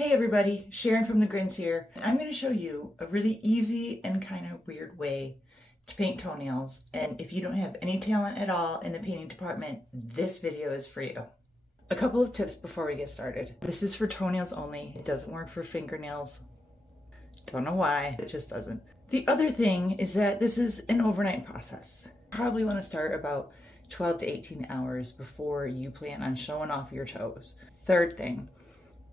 Hey everybody, Sharon from the Grins here. I'm going to show you a really easy and kind of weird way to paint toenails. And if you don't have any talent at all in the painting department, this video is for you. A couple of tips before we get started. This is for toenails only. It doesn't work for fingernails. Don't know why, it just doesn't. The other thing is that this is an overnight process. You probably want to start about 12 to 18 hours before you plan on showing off your toes. Third thing,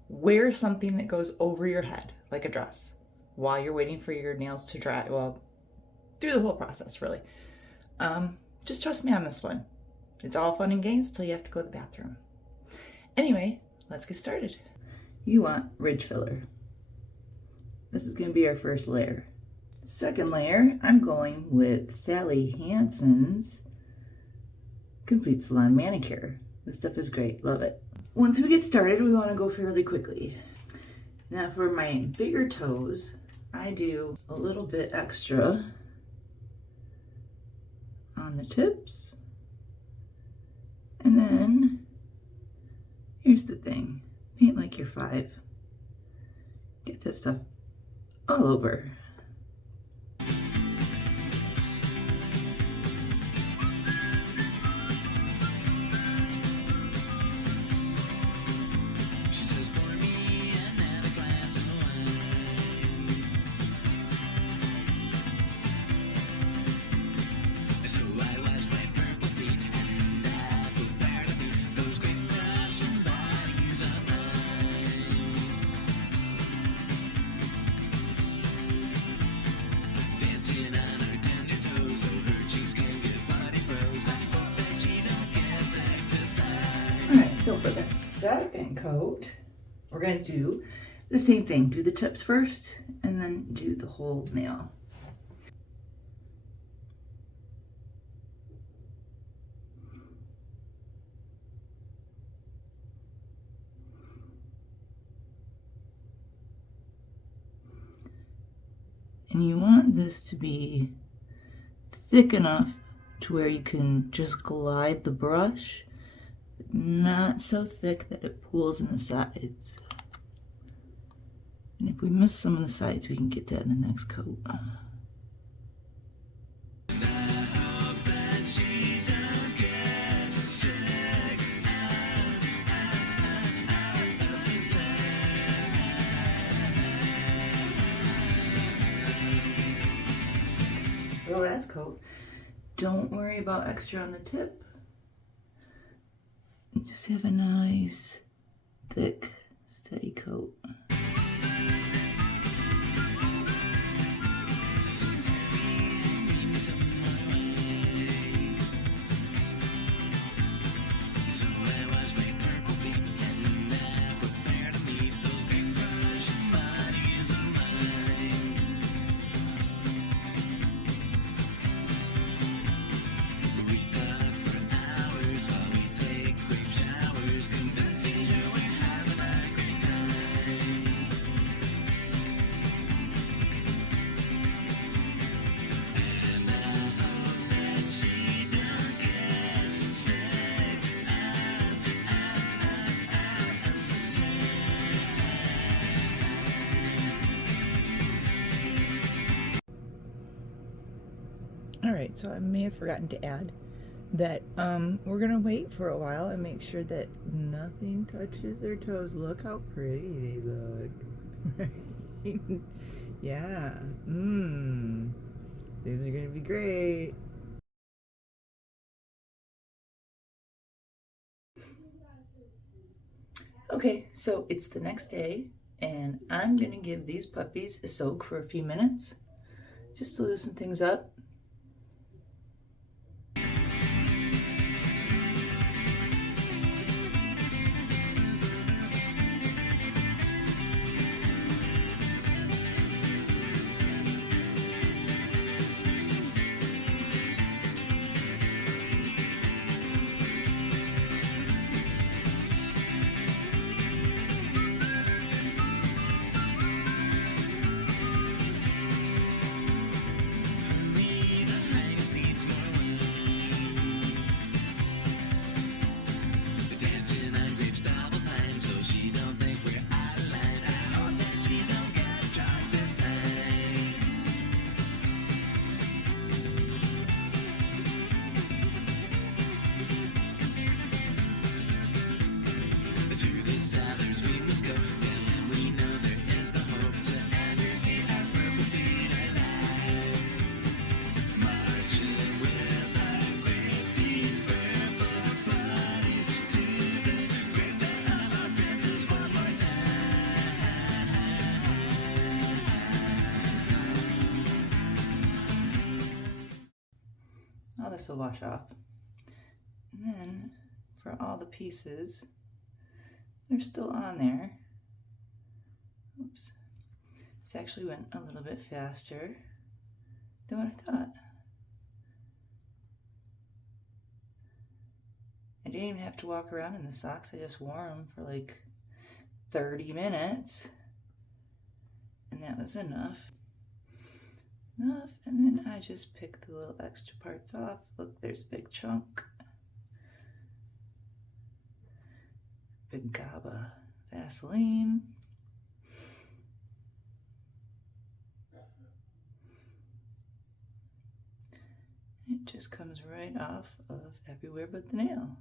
wear something that goes over your head, like a dress, while you're waiting for your nails to dry. Well, through the whole process, really. Just trust me on this one. It's all fun and games till you have to go to the bathroom. Anyway, let's get started. You want ridge filler. This is going to be our first layer. Second layer, I'm going with Sally Hansen's Complete Salon Manicure. This stuff is great, love it. Once we get started, we want to go fairly quickly. Now for my bigger toes, I do a little bit extra on the tips. And then, here's the thing, paint like you're 5. Get that stuff all over. So for the second coat, we're going to do the same thing. Do the tips first and then do the whole nail. And you want this to be thick enough to where you can just glide the brush. Not so thick that it pools in the sides. And if we miss some of the sides, we can get that in the next coat. For the last coat, don't worry about extra on the tip. Just have a nice, thick, steady coat. Alright, so I may have forgotten to add that we're going to wait for a while and make sure that nothing touches their toes. Look how pretty they look. Yeah. These are going to be great. Okay, so it's the next day and I'm going to give these puppies a soak for a few minutes just to loosen things up. this will wash off. And then for all the pieces, they're still on there. Oops. This actually went a little bit faster than what I thought. I didn't even have to walk around in the socks. I just wore them for like 30 minutes. And that was enough. And then I just pick the little extra parts off. Look, there's a big chunk. Big gob of Vaseline. It just comes right off of everywhere but the nail.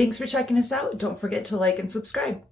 Thanks for checking us out. Don't forget to like and subscribe.